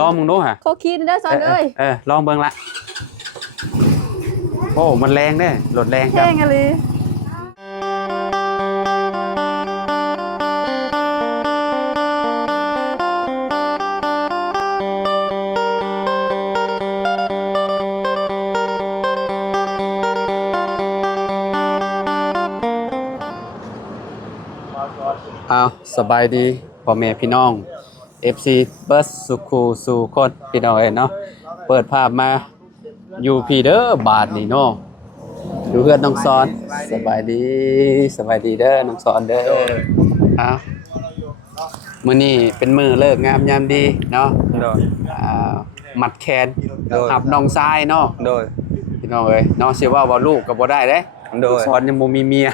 ลองมึงดูฮะเขาคิดได้ซอนเอ้ยลองเบิ่งละโอ้มันแรงเด้รถแรงจังแห้งอะไรอ้าวสบายดีพ่อแม่พี่น้อง FC เบิร์สสุขูสู่คนพี่น้องเนาะเปิดภาพมาอยู่พี่เด้อบาทนี่เนาะดูเพื่อนน้องสอนสบายดีเด้อน้องสอนเด้ออ้าวมื้อนี้เป็นมื้อเลิกงามยามดีเนาะหมัดแขนหับน้องชายเนาะโดยพี่น้องเอ้ยน้องสิว่าลูกก็บ่ได้เด้น้องสอนยังบ่มีเมีย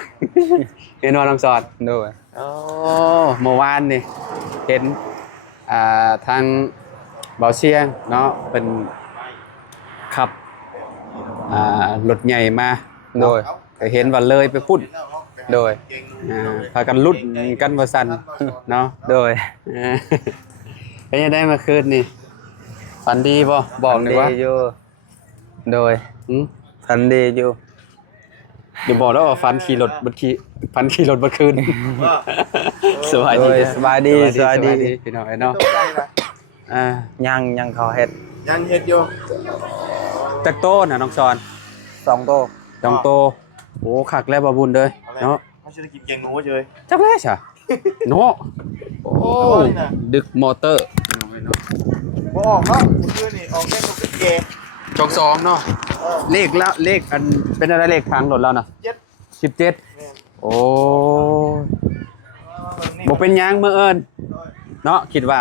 เห็นว่าน้องสอนโดยโอ้เมื่อวานนี่เห็นทางเบาเชียงเนาะเป็นขับรถใหญ่มาโดยก็เห็นว่าเลยไปพุ่นโดยพากันลุ้นกันว่าสั่นเนาะโดยเป็นยังได้มาคืนนี่ฝันดีบ่บอกหน่อยว่าอยู่โดยฝันดีอยู่อย่าบอกแล้วว่าฝันขี่รถบัดคืนสบายดีพี่น้องเนาะยังเขาเฮ็ดอยู่จักโตน่ะน้องซอน2 โตโอ้คักแล้วบ่บุญเด้อเนาะเขาสิได้กินแกงหนูเฉยจักแล้ซะเนาะโอ้ดึกมอเตอร์บ่ออกเนาะเมื่อคืนนี่ออกแค่ตัวเป็นเกจอก2เนาะเลขอันเป็นอะไรเลขทางรถแล้วน่ะ17โอ้บ่เป็นหยังมื้อเอิ้นเนาะคิดว่า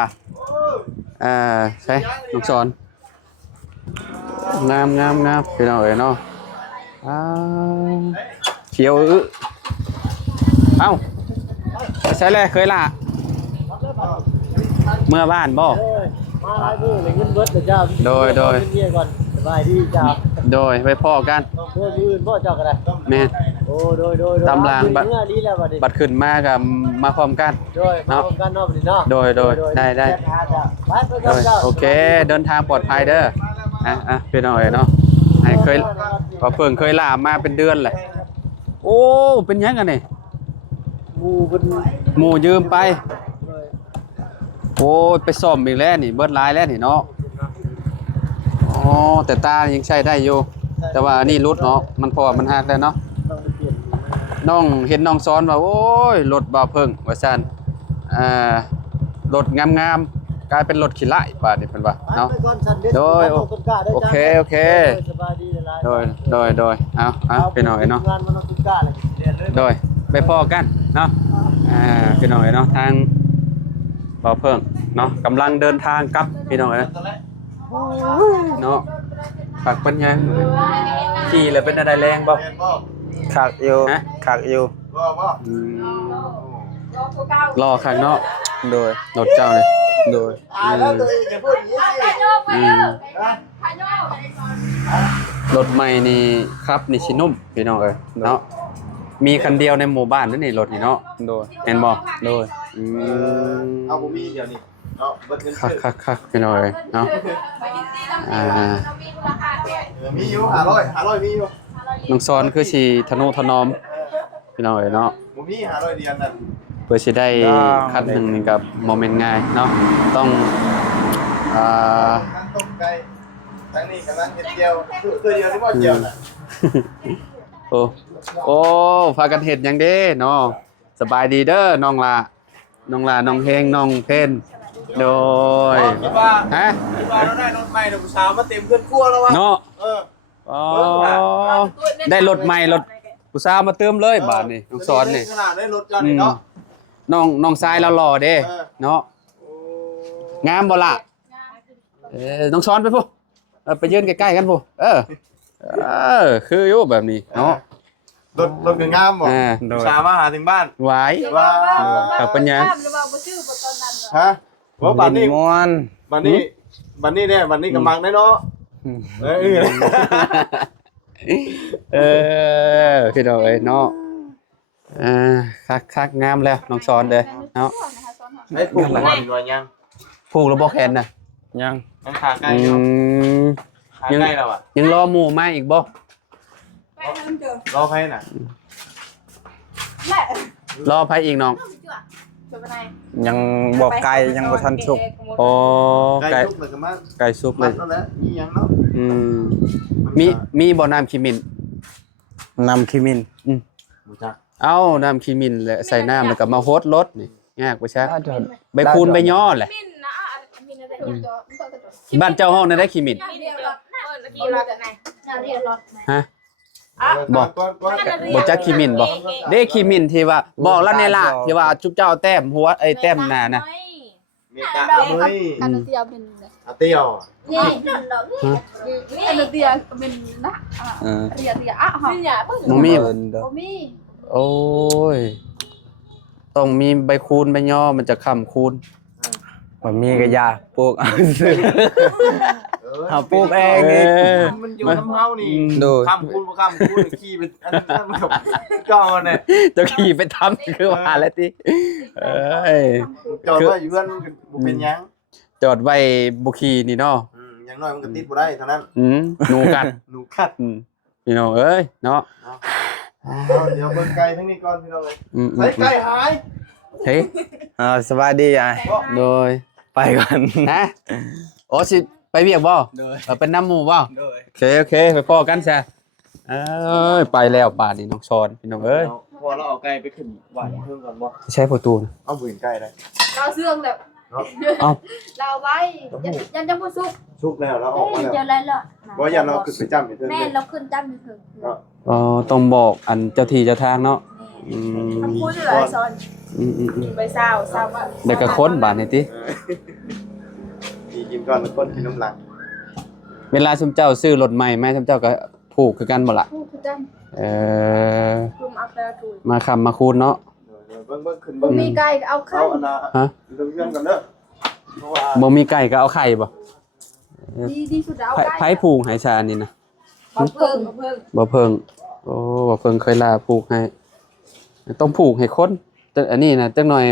ใช่ลูกศรงามพี่น้องเอ้ยเนาะเขียวเอ้าใช่เลยเคยล่ะเมื่อบ้านบ่มาหลายมื้อเลยเงินเบิดเด้อเจ้าโดยเมียก่อนสบายดีเจ้าโดยไปพ่อกันเพื่อนอื่นพ่อเจ้าก็ได้แม่โอ้โดยตำรางบัดขึ้นมากับมาพร้อมกันเนาะพร้อมกันเนาะบัดนี้เนาะโดยได้โอเคเดินทางปลอดภัยเด้อพี่น้องเอ้ยเนาะเคยพอเพิ่งเคยลามาเป็นเดือนแหละโอ้เป็นยังกันนี่หมู่ยืมไปโอ้ไปซ่อมอีกแล้วนี่เบิดลายแล้วนี่เนาะอ๋อแต่ตายังใช้ได้อยู่แต่ว่านี่รุดเนาะมันพอมันหักแล้วเนาะน้องเห็นน้องซ้อนว่าโอ้ยรถบ่าวเพิ่งว่าซั่นรถงามๆกลายเป็นรถขี้ไล่บาดนี่เพิ่นว่าเนาะโดยโอเคโดยเอาพี่น้องเนาะโดยไปพอกันเนาะพี่น้องเนาะทางบ่าวเพิ่งเนาะกำลังเดินทางกลับพี่น้องเนาะขักเป็นยังขี่เลยเป็นอะไรแรงบ่ขักอยู่รอขักเนาะโดยรถเจ้าเลยโดยแล้วตัวเองอย่าพูดอย่างนี้รถใหม่นี่ครับนี่ชินุ่มพี่น้องเนาะมีคันเดียวในหมู่บ้านนั่นนี่รถนี่เนาะโดยเห็นบ่โดยเอาผมมีเดี๋ยวนี้เนาะคักพี่น้องเนาะมีอยู่500มีอยู่น้องซอนคือสิทนุถนอมพี่น้องเนาะผมมี500เดือนนั่นเพื่อสิได้คันหนึ่งนี่กับโมเมนต์ง่ายเนาะต้องต้มไก่ทั้งนี้กำลังเฮ็ดเจียวตัวเดียวที่บ่เจียวน่ะโอ้พากันเฮ็ดหยังเด้เนาะสบายดีเด้อน้องล่ะน้องเฮงน้องเพนโดยฮะเราได้รถใหม่ผู้สาวมาเต็มเพื่อนครัวแล้ววะเนาะได้รถใหม่รถผู้สาวมาเติมเลยบาทนี่น้องสอนนี่ขนาดได้รถกันนี่เนาะน้องชายเราหล่อเด้เนาะงามบ่ล่ะน้องสอนไปพุไปยืนใกล้ๆกันพุคืออยู่แบบนี้เนาะรถงามบ่ผู้สาวมาหาถึงบ้านไหวกับปัญญาฮะว่าบัดนี้ม่วนบัดนี้เนี่ยบัดนี้กำลังได้เนาะพี่น้องเนาะคักงามแล้วน้องสอนเด้อเนาะได้ผูกแล้วบ่ยังผูกแล้วบ่แขนน่ะ ยัง ยังขาใกล้ อื อยู่ ม ขาใกล้แล้วอ่ะ ยังรอหมู่มาอีกบ่ รอใครน่ะ รอไผอีกน้อง ยังบอกไกลยังบ่ทันสุก อ๋อ ใก ไก่ ล้ทุกเลยก็มา ไก่ซุปเล มั ย ดแล้วแหละมีหยังเนาะ อืมมีบ่น้ำขี้มิน นำคิมิน บ่จัก เอ้าน้ำขี้มินแล้วใส่น้ำแล้วก็มาโฮดรสนี่ยากไปซะใบคูณใบย่อแหละ มินนะมินอะไร บ้านเจ้าห้องนั้นได้ขี้มิน มินเดียวรถกี่รถไหนเรียกรถ ฮะ บอกก่อน บ่จักขี้มินบ่เด้ขี้มินที่ว่าบอกแล้วในล่ะที่ว่าจุ๊บเจ้าแต้มหัวไอ้แต้มหน้านะ เมกะเฮ้ย กันเตียเป็น อาเตียว นี่กันเตียเป็นนะ เออ เตียอ่ะฮะเนี่ย บ่มี เอิ้นเด้อ บ่มี โอ้ยต้องมีใบคูณใบย่อมันจะค้ำคูณ บ่มีก็ยาปลูกเอาซื้อ หาปลูกเองอีก มันอยู่น้ำเฮานี่ โดย ข้ามคูณบ่ข้ามคูณขี่เป็นอันนั้นมันกับเก่าเนี่ย เจะขี่ไปทำคือว่าแล้วติเอ้ย จอดไว้อยู่เพื่อนมันก็บ่เป็นหยัง จอดไว้บ่ขี่นี่เนาะ อย่างน้อยมันก็ติดบ่ได้เท่านั้น หนูกัด หนูคัด พี่น้องเอ้ยเนาะ เอาเดี๋ยวเบิ่งไก่ทั้งนี้ก่อนพี่น้องเอ้ย อืม ใส่ไก่หาย เฮ้ย สบายดีอ้าย โดย ไปก่อน นะโอ้สิไปเวียกบ่ โดย เป็นน้ำหมู่บ่ โดย โอเคไปพ่อกันซะเอ้ยไปแล้วป่านนี้น้องชอนพี่น้องเอ้ย พอเราเอาไก่ไปขึ้นหวานเพิ่มก่อนบ่ ใช้ประตูนะ เอาบืนไก่ได้ เราเสื่องแบบ เนาะ เราไว้ยันจังบ่สุก สุกแล้วเราออกมาแล้ว เดี๋ยวไรล่ะ บ่อย่าเราขึ้นไปจ้ำอยู่เพิ่น แม่ เลย เราขึ้นจับนี่ถึง เนาะ อ๋อต้องบอกอันเจ้าที่เจ้าทางเนาะอืม ทำพูดเลยซอน อืม ไปเศร้าว่า เด็กกับคนบาดนี่ติ มีกินก่อนแล้วก้นกินน้ำหลัง เวลาชุมเจ้าซื้อรถใหม่แม่ชุมเจ้าก็ผูกคือกันบ่ล่ะ พูดคือจัง เออ รุมอัพแปลถูก มาคำมาคูณเนาะ เบิ่งขึ้น บ่ เบิ่ง มีไก่เอาไข่ เอาอันน่ะ ฮะ เรื่องกันเด้อเพราะว่า บ่มีไก่ก็เอาไข่บ่ ดีสุดเอาไก่ ไผผูกให้ชานี่นะ บ่เพิ่ง บ่เพิ่งโอ้บ่เพิ่งเคยลาผูกให้ ต้องผูกให้คนแต่อันนี้นะจักหน่อย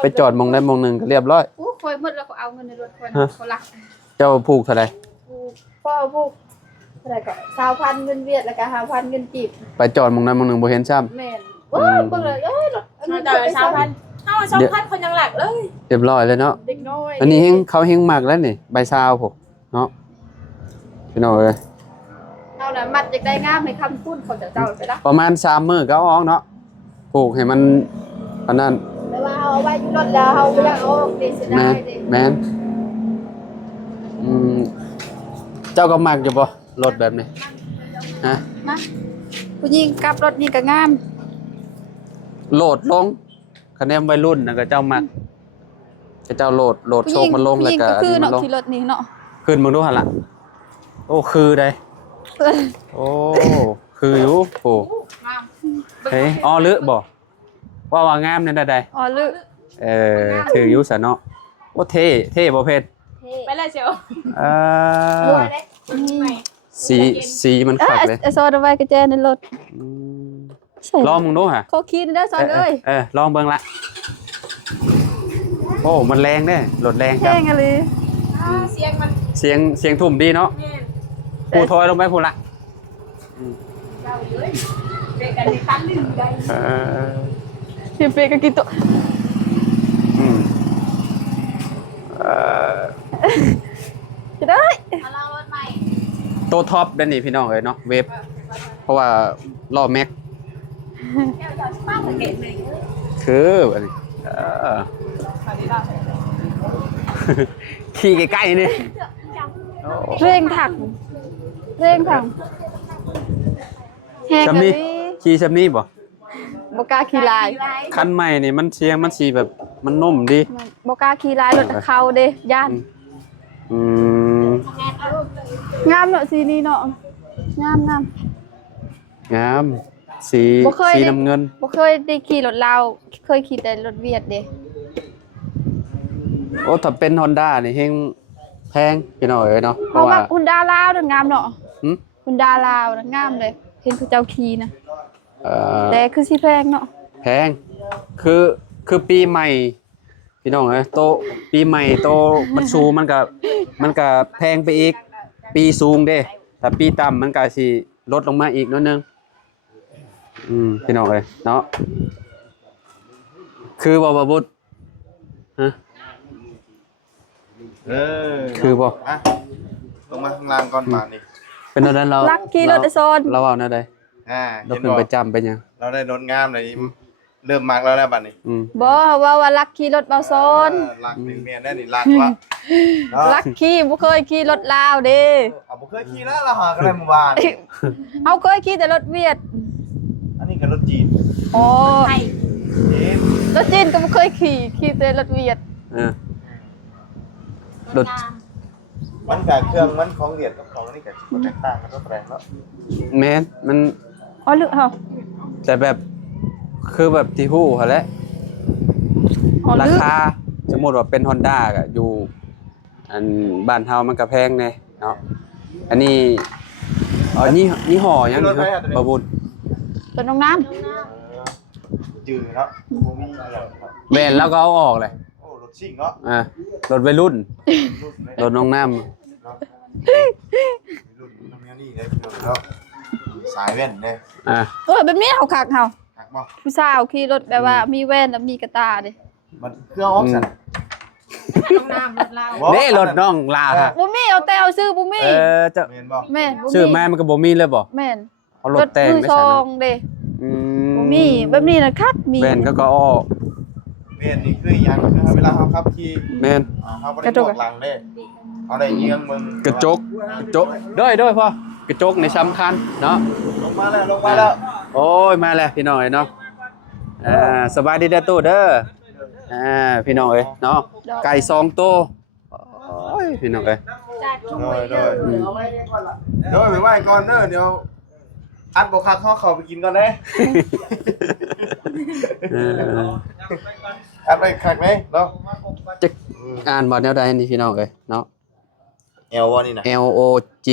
ไปจอดหมองใดหมองหนึงก็เรียบร้อย อู้คอยหมดแล้วก็เอาเงินในรถคนเขาลัก เจ้าผูกเท่าใด พ่อพวกอะไรก็20,000เงินเวียดแล้วก็5,000เงินจีบ ไปจอดหมองใดหมองหนึงบ่เห็นซ้ำ แม่นเบิ่งเลยเอ้ยรถเงินจ่าย2,000เอา2,000คนยังหลักเลย เรียบร้อยเลยเนาะ เด็กน้อย อันนี้เขาเฮงมักแล้วนี่ใบซาวผมเนาะพี่น้องเอ้ย เอาน่ะมัดอยากได้งามในคำพูดเขาจะเจ้าไปละ ประมาณ3มื้อก็เอาออกเนาะผูกให้มันอันนั้น แต่ว่าเอาไว้อยู่รถแล้วเอาไปยังเอาเดสิได้ แม่น เด้ แม่นอืมเจ้าก็มักอยู่บ่รถแบบนี้ฮะ มาผู้หญิงกลับรถนี่ก็งาม โหลดลงคะแนนวัยรุ่นน่ะก็เจ้ามักก็เจ้าโหลดโชคมันลงแล้วก็ คือ อันนี้มัน เนาะ ลง ขี่รถนี่เนาะ ขึ้นมึงดูหั่นล่ะโอ้คือได้โอ้คืออยู่โอ้ งาม เฮ้ยอ๋อลึบ่ว่างามเนี่ยได้ อ๋อลึ ถือยุสะเนาะโอ้เท่บ่เพชร ไปเลยเชียว เอ่อ นี่ สีมันขักเลย โซดาไว้กระแจในรถ อืม ใส่ ลองมึงดูฮะ เขาคิดได้ซอนเอ้ย ลองเบิ่งละโอ้มันแรงเด้รถแรงค แห้ รับ งอะไร เสียงมัน เสียงทุ่มดีเนาะ แม่น ผู้ถอยลงไปผู้ละ เราเลยเด็กกันในคันนึงได้ เออ พี่เปก็กินตัว อืมเอ่อ จะได้มาลองรถใหม่ ตัวท็อปเด้านนี่พี่น้องเอ้ยเนาะเวฟเพราะว่าล้อแม็ก แก้วจะป้าสังเกตเลย คืออันนี้ขี่ใกล้ๆนี่โอ้ เร่งถังแห้ง ชำ กัน นี้ นี่ ขี่ชำนี้บ่ บกล้าขี่ลาย คันใหม่นี่มันเสียงมันสีแบบมันนุ่มดี บกล้าขี่ลายรถเขาเด้ย่าน อืม งามเนาะสีนี้เนาะงาม งามสี บ่เคย สี ได้ น้ำเงิน บ่เคยได้ขี่รถลาวเคยขี่แต่รถเวียดเด้ โอ้ถ้าเป็น Honda นี่เฮงแพงพี่น้องเอ้ยเนาะ เพราะว่าฮุนดาลาวน่ะงามเนาะ หึ ฮุนดาลาวน่ะงามเลยเห็นเขาเจ้าขี่นะ เอ่อ แต่คือสิแพงเนาะ แพงคือปีใหม่พี่น้องเอ้ยโตปีใหม่โตมันสูมันก็ มันก็แพงไปอีกปีสูงเด้ถ้าปีต่ำมันก็สิลดลงมาอีกนิดนึงพี่น้องเอ้ยเนาะคือบ่บุตรฮะ คือบ่ อ่ะลงมาข้างล่างก่อนมานี่ เป็นตอนนั้นเรา ลักขี่รถไอโซน เราเอาแนวใด เรา เห็น ขึ้น บ่ ไปจำไปยัง เราได้โดนงามเลยเริ่มมากแล้วนะบัดนี้ บ่ว่าลักขี่รถเบาโซน ลักหนึ่งเมียได้นี่ลักวะเนาะ ลักขี่บ่เคยขี่รถลาวเด้ เอาบ่เคยขี่แล้วเราหากันได้เมื่อวาน เอาเคยขี่แต่รถเวียด อันนี้ก็รถจีน อ๋อ จีน รถจีนก็บ่เคยขี่แต่รถเวียด รถ มันกับเครื่องมันของเหรียญกับของนี่กับแตกต่างกันรถแรงเนาะ แมนมัน อ๋อลึกเฮา แต่แบบคือแบบที่ฮู้หั่นแหละ อ๋อ รา ลึก คาสมมุติว่าเป็น Honda ก็อยู่อันบ้านเฮามันก็แพงแน่เนาะอันนี้นี่ห่อยังนี่ครับบ่บุญ ตัวน้องน้ำ จืดเนาะโมมี่อะไรครับ แบนแล้วก็เอาออกเลย โอ้รถซิ่งเนาะ รถวัยรุ่น รุ่นเลย รถน้องน้ำ เนาะรุ่นน้ำเงี้ยนี่เลยเนาะสายแว่นเนี่ย แบบนี้เฮาคักเฮา หักบ่ ผู้สาวขี่รถแบบว่ามีแว่นแล้วมีกระตาเด้ มันเครื่องออกสั่น เด้รถน้องลาฮะ บ่มีเอาแต่เอาซื้อบ่มี จะ เมนบ่ แม่นบ่มี ซื้อมามันก็บ่มีเลยบ่ แม่น เอารถแต่ง มือ ได้ ซ ซั่ อน งเด้ อื บ่มีแบบนี้น่ะคักมี แบนก็ออก เมนนี่คือยังคือเวลาเขาขับขี่ แม่น เขาไม่ได้บอกหลังเด้เอาได้เยียงมึง กระจกด้วยพ่อกระจกในสำคัญเนาะ ลงมาแล้วลงมาแล้ว โอ้ยมาแล้วพี่น้องเอ้ยเนาะสบายดีเด้อตู้เด้อพี่น้องเอ้ยเนาะไก่2ตัวโอ้ยพี่น้องเอ้ย โดยเดี๋ยวไปไหว้ก่อนเด้อเดี๋ยวอัดบอกคักเขาไปกินก่อนเด้ อัดไปคักไหมเนาะ จะอ่านบ่แนวใดนี่พี่น้องเอ้ยเนาะ เอลวะนี่นะ L O G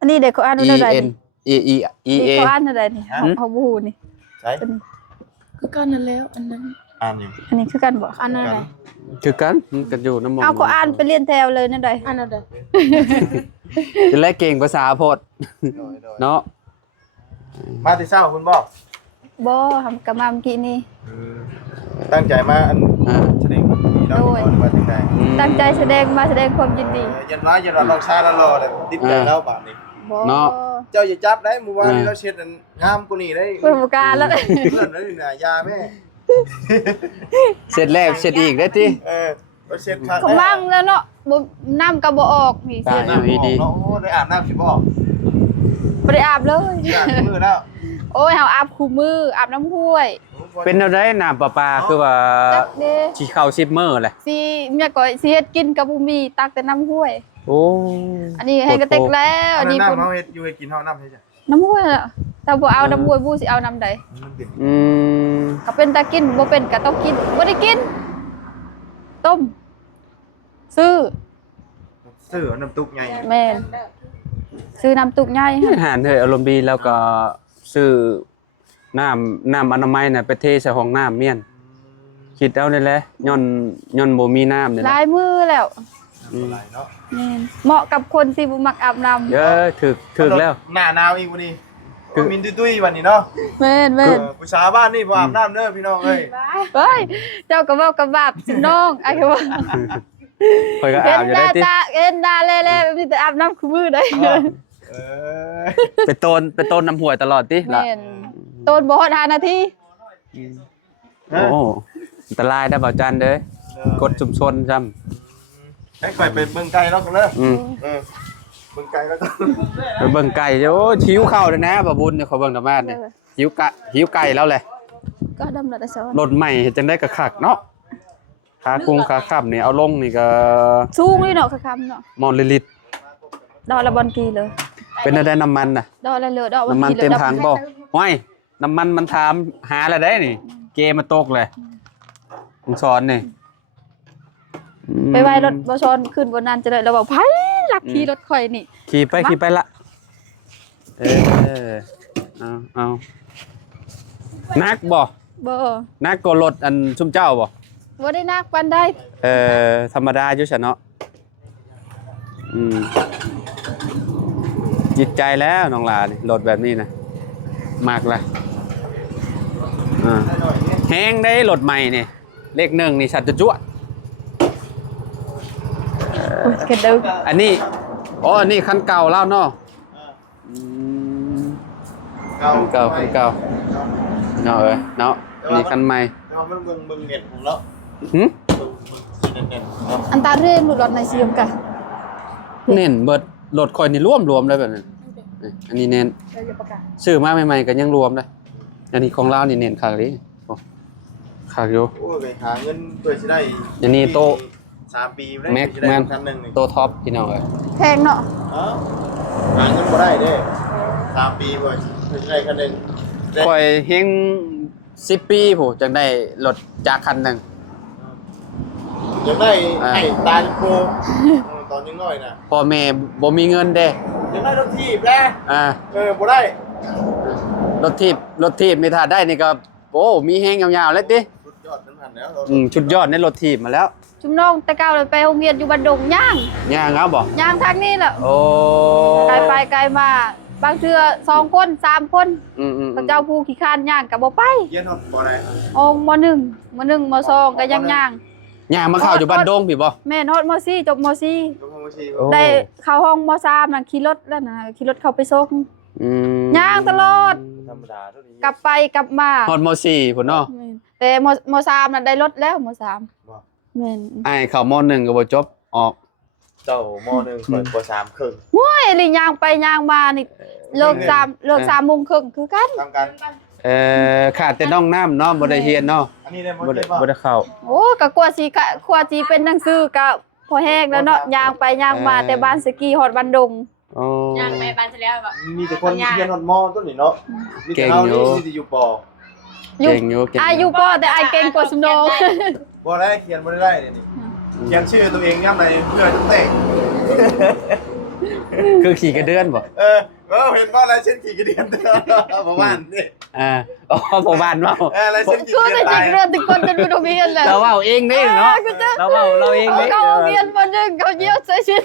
อันนี้เด็กเขาอ่าน E ว่าได้ N E E E นี่ A เขาอ่านอะไรนี่เฮาบ่ฮู้นี่ ใช่ คือกันนั่นแล้วอันนั้น อ่านอยู่ อันนี้คือกันบ่อันนั้น กัน คือกันมันกันอยู่น้ำมอง เอาก็อ่านไปเรียนแถวเลยนั่นใดอันนั้นใด จะแลกเก่งภาษาโพดเนาะ มาที่เช้าคุณบอก บ่ทำกะมาเมื่อกี้นี่ ตั้งใจมาอันแสดงความยินดีเนาะมาถึงไหน ตั้งใจแสดงมาแสดงความยินดี ยันว่าลองชาแล้วรอเลยติดใจแล้วบาทนี้ บ่ เนาะ เจ้าอย่าจับได้เมื่อวานนี้เราเช็ดงามกูนี่ได้ เปิดประการแล้ว เพื่อนนั่นน่ะยาแม่ เสร็จแล้วเสร็จอีกได้ติ เราเช็ดคัก ก็มั่งแล้วเนาะบ่น้ำก็บ่ออกนี่ ตาย สิ น้ำดีโอ้ได้อาบน้ำสิบ่ บ่ได้อาบเลย อาบมือแล้ว โอ้ยเฮาอาบคู่มืออาบน้ำห้วย เป็นแนวใดน้ำประปาคือว่า จักเด้ สิเข้า10มื้อแหละ สิเมียก็สิเฮ็ดกินก็บ่มีตักแต่น้ำห้วย โอ้ อันนี้ให้กระเตกแล้วอันนี้ น้ำ เพิ่น เฮาเฮ็ดอยู่ให้กินเฮาน้ำให้จ้ะ น้ำห้วยอะแต่บ่เอาน้ำห้วยบ่สิเอาน้ำใด มันเป็น อืม ก็เป็นตากินบ่เป็นก็ต้องกินบ่ได้กิน ต้ม ซื้อ ซื้อน้ำตุกใหญ่ แม่นซื้อน้ำตุกใหญ่ อาหารเฮ้ยอารมณ์ดีแล้วก็ซื้อน้ำอนามัยน่ะไปเทใส่ห้องน้ำเมียนคิดเอาได้แหละย้อนบ่มีน้ำนี่แห ห ละ ลายมือแล้ว ไหลเนาะ แม่นเหมาะกับคนที่บ่มักอาบน้ำ เยอะถึกแล้ว หน้าหนาวอีกวันนี้มินตุ้ยวันนี้เนาะ แม่นแม่น ผู้ชาวบ้านนี่บ่อาบน้ำเด้อพี่น้องเอ้ย เฮ้ยเจ้าก็เว้ากับบาปสิน้องไอ้ก็ว่า ข่อยก็ เห็ อาน บอยู่ ห ได้ น้า ติ ตาเห็นหน้าแล่ๆมีแต่อาบน้ำคู่มือได้ เออ ไปโตนน้ำห้วยตลอดติล่ะ แม่นต้นบ่ฮอด5นาที โอ้อันตรายได้อบ่าวจันเด้อกดชุมชนซ้ำ ให้ก่อยไปเบิ่งไก่แล้วกันเด้อ อืม เบิ่งไก่แล้วกัน ไปเบิ่งไก่โอ้ชิวเข้าเลยนะบ่บุญเนี่ยเขาเบิ่งธรรมาสเนี่ยหิวไก่แล้วแหละ ก็ดำละแต่ซ้อน รถใหม่เฮ็ดจังได้ก็คักเนาะขากุ้งขาค่ำนี่เอาลงนี่ก็ สูงนี่เนาะคือคำเนาะ มอนลิตร ดอกละบอนกีเลย เป็นอะไรน้ำมันน่ะ ดอกละเหลือดอก น้ำมันเต็มถังบ่ห้อยน้ำมันมันถามหาแล้วได้นี่ เกมาตกเลยผมสอนนี่ ไปไว้รถบ่ซ้อนขึ้นบนนั้นจะได้เราบอกไผลักขี่รถข่อยนี่ ขี่ไปละเอานักบ่ บ่ นักก็รถอันชุมเจ้าบ่ บ่ได้นักปานใด ธรรมดาอยู่ซะเนาะ อืมจิตใจแล้วน้องลานี่รถแบบนี้นะมากเลยแห้งได้รถใหม่นี่เลขหนึ่งนี่ชัดจะจ้วด อุ๊ยกระดึก อันนี้อ๋ออันนี้คันเก่าแล้วเนาะอืมคันเก่าเนาะเนาะนี่คันใหม่ เรามันเบิ่งเน็ตของเรา หึ เน็ตเนาะ อันตาเรื่องหลุดรถในเสียมกะ เน้นเบิดรถคอยนี่รวมเลยแบบนั้นนี่อันนี้เน้นซื้อมาใหม่ๆก็ยังรวมเลยอันนี้ของเรานี่เน้นคักเลยโอ้คักอยู่ โอ้ยไปหาเงินเพื่อจะได้ อันนี้โต 3 ปีได้ แม็ก จะได้ แมน คันหนึงนี่ โตท็อปพี่น้องเอ้ย แพงเนาะ เอ้าหาเงินบ่ได้เด้3 ปีเพื่อจะได้คันหนึง คอยเฮง10 ปีผู้จังได้รถจากคันหนึง ยังได้ให้ตายโกตอนยังน้อยน่ะ พ่อแม่บ่มีเงินเด้ ยังได้รถทีบแล้ บ่ได้ รถทีบไม่ถ้าได้นี่ก็โอ้มีแฮงยาวๆเลยติ สุดยอดนั้นหันแล้ว ชุดยอดในรถทีบมาแล้ว จุ่มน้องแต่เก่าเลยไปโรงเรียนอยู่บ้านดงย่าง ย่างเอาบ่ ย่างทางนี้แหละ โอ้ ไกลไปไกลมาบางเทื่อ2คน3คน อืม พระเจ้าผู้ขี้คร้านย่างก็บ่ไป เย็นฮอดบ่ได้ องมหนึ่งมหนึ่งมสองก็ยังย่าง ย่างมาเข้าอยู่บ้านดงพี่บ่ แม่นฮอดมสี่จบมสี่ ลงมาชี โอ้ ได้เข้าห้องมสามน่ะขี่รถแล้วนะขี่รถเข้าไปส่ง อืม ย่างตลอด ธรรมดาเท่านี้ กลับไปกลับมา ฮอดม.4 พุ่นเนาะ แต่มสามน่ะได้รถแล้วมสามแม่น อ้ายเข้าม.1ก็บ่จบออก เจ้าม.1เปิดป.3ครึ่ง โอ้ยนี่ย่างไปย่างมานี่เลิก3 โมงครึ่งคือกัน ทำกัน ขาดแต่น้องน้ำเนาะบ่ได้เรียนเนาะ อันนี้ได้บ่ บ่ได้ ได้ บ่ได้เข้า โอ้ก็กว่าสิเป็นหนังสือก็พอแห้งแล้วเนาะย่างไปย่างมาแต่บ้านสกีฮอดบ้านดง อ๋อ ย่างไปบ้านเสร็จแล้วแบบ มีแต่คนเรียนฮอดม.ต้นนี่เนาะมีแต่เฮานี่ที่อยู่ป. เก่งอยู่เก่ง อายุพ่อแต่อายเก่งกว่าสมนอง บ่ได้เขียนบ่ได้นี่เขียนชื่อตัวเองย่ำในเพื่อจะเตะ คือขี่กระเดือนบ่ เห็นว่าลายเส้นขี่กระเดียนประมาณนี่ อ๋อบ่บ้านเว้า ลายเส้นขี่ คื ก อ ระเดีย แต่ น จริ ตาย งเรื่องถึงคนจนไปโรงเรียนแหละ เราเว้าเองเด้เนาะเราเองเด้ เขาเรียนมาหนึ่งเขาเยี่ยวใส่ชิ้น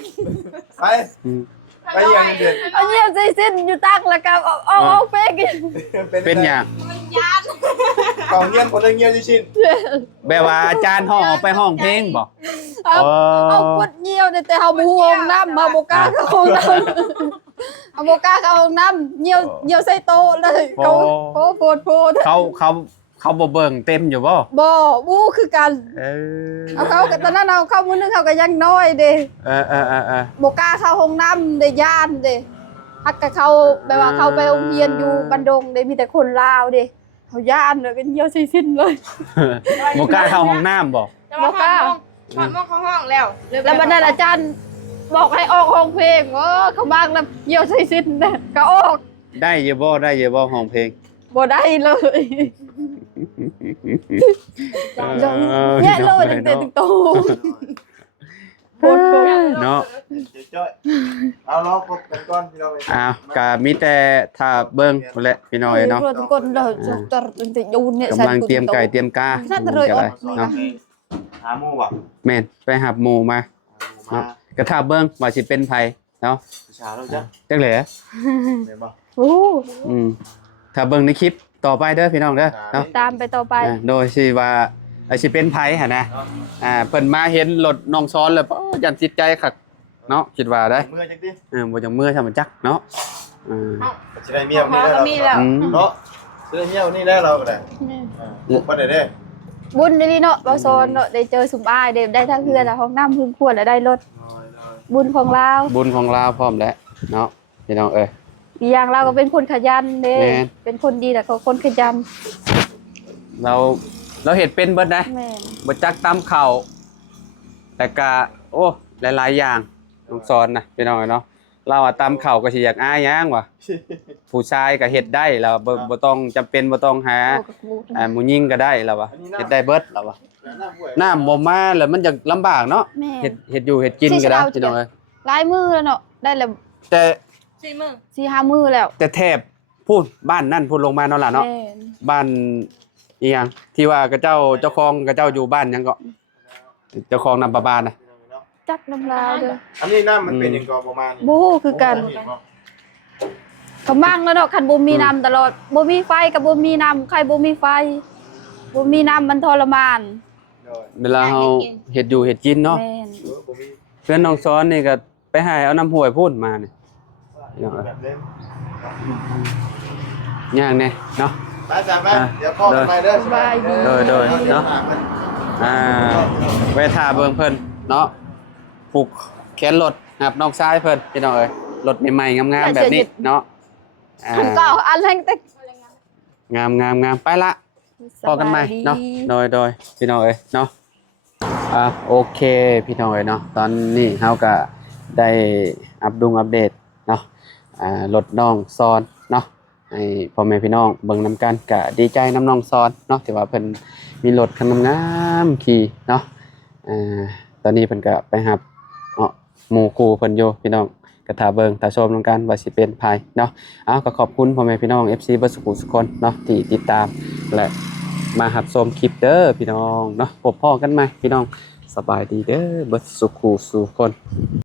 ไปยังเดือน เอาเยี่ยวใส่ชิ้นอยู่ตั้งแล้วก็เอาเป๊กอีก เป็นหยัง กองเงี้ยนคนละเงี้ยที่ชิ้น แบบว่าอาจารย์ห้องออกไปห้องเพลงบ่ เอากดเยี่ยวแต่เอาบูห้องน้ำมาโบก้าเข้าห้องน้ำเอาโบก้าเข้าห้องน้ำเยี่ยวใส่โต๊ะเลยเขาโพด เขาบ่เบิ่งเต็มอยู่บ่ บ่บูคือกัน เอาเขาตอนนั้นเอาเข้ามือนึงเขาก็ยังน้อยเด้ โบก้าเข้าห้องน้ำได้ย่านเด้ฮักกับเขาแบบว่าเขาไปโรงเรียนอยู่บันดงเด้มีแต่คนลาวเด้เขาย่านเลยกันเยี่ยวใส่สิ้นเลย บ่กล้าเข้าห้องน้ำบ่ แต่ว่าห้องเข้าห้องแล้ว แล้วบัดนั้นอาจารย์บอกให้ออกห้องเพลงเขามากแล้วเยี่ยวใส่สิ้นเด้ก็ออก ได้อยู่บ่ห้องเพลง บ่ได้เลยเนี่ยเลยตั้งแต่ตึกโตโพด เนาะ จ้อยเอาล้อครบกันก่อนพี่น้อง ก็มีแต่ถ้าเบิ่งนั่นแหละพี่น้อยเนาะ ทุกคนเลยจดตั้งแต่ยูนเนี่ย กำลังเตรียมไก่เตรียมกา น่าจะเลยออก เนาะ หาหมู่ว่ะ แม่นไปหับหมู่มาเนาะก็ถ้าเบิ่งว่าสิเป็นไผเนาะ ประชาเราจ้ะ จังได๋ เห็นบ่ โอ้ ถ้าเบิ่งในคลิปต่อไปเด้อพี่น้องเด้อเนาะ ตามไปต่อไป โดยที่ว่าสิเป็นไผหั่นนะเพิ่นมาเห็นรถน้องซ้อนแล้วยันจิตใจคักเนาะคิดว่าได้ เมื่อจังดิ บ่จังมื้อทำมันจักเนาะ จะได้เมียนี่แล้ว มีแล้ว เนาะจะได้เมียนี่แล้วเราก็ได้บ่ได้เด้ บุญนี่เนาะบาโซนเนาะได้เจอสุมอ้ายได้ทั้งเพื่อนห้องน้ำพึ่งขวดแล้วได้รถบุญของเรา บุญของเราพร้อมแล้วเนาะพี่น้องอีกอย่างเราก็เป็นคนขยันเด้ แม่น เป็นคนดีแต่ก็คนขยัน เราเฮ็ดเป็นเบิดนะ แม่น บ่จักตำข้าวแต่ก็โอ้หลายๆอย่างน้องสอนนะพี่น้องเนาะเราอะตำข้าวก็สิอยากอายหยังวะผู้ชายก็เฮ็ดได้แล้วบ่ต้องจำเป็นบ่ต้องหา โอ้กับกู หมู่หญิงก็ได้แล้ววะเฮ็ดได้เบิดแล้ววะน้ำบ่มาแล้วมันจะลำบากเนาะ แม่ เฮ็ดอยู่เฮ็ดกินก็ได้พี่น้องเอ้ย หลายมือแล้วเนาะได้แล้ว แต่ 4 มื้อ 4-5มือแล้ว แต่แทบพูดบ้านนั่นพูดลงมาเนาะล่ะเนาะ แม่น บ้านอีหยังที่ว่ากระเจ้าของกระเจ้าอยู่บ้านหยังก็เจ้าของนำประบาลนะ จักน้ำลาวเด้อ อันนี้น้ำมันเป็นอย่างก็ประมาณ บูคือกันเขามั่งแล้วเนาะคันบ่มีน้ำตลอดบ่มีไฟกับบ่มีน้ำใครบ่มีไฟบ่มีน้ำมันทรมาน เวลาเฮาเฮ็ดอยู่เฮ็ดกินเนาะ แม่น เพื่อนน้องซ้อนนี่ก็ไปหาเอาน้ำห้วยพูดมานี่ แบบเล่น ย่างแน่เนาะ ไปจ้าไปเดี๋ยวพ่อไปเด้อ สบายดี โดยเนาะไว้ท่าเบิ่งเพิ่นเนาะผูกแขนรถครับน้องชายเพิ่นพี่น้องเอ้ยรถใหม่ๆงามๆแบบนี้เนาะ อันก็อันแรงแต่ งามไปละพอกันใหม่เนาะโดยพี่น้องเอ้ยเนาะโอเคพี่น้องเอ้ยเนาะตอนนี้เฮาก็ได้อัปเดตเนาะรถน้องซอนเนาะให้พ่อแม่พี่น้องเบิ่งนำกันก็ดีใจน้ำน้องซอนเนาะที่ว่าเพิ่นมีรถคันงามๆขี่เนาะตอนนี้เพิ่นก็ไปรับหมู่คู่เพิ่นอยู่พี่น้องก็ถ้าเบิ่งถ้าชมนำกันว่าสิเป็นไผเนาะก็ขอบคุณพ่อแม่พี่น้อง FC เบิดสุขุทุกคนเนาะที่ติดตามและมารับชมคลิปเด้อพี่น้องเนาะพบพ้อกันใหม่พี่น้องสบายดีเด้อเบิดสุขุทุกคน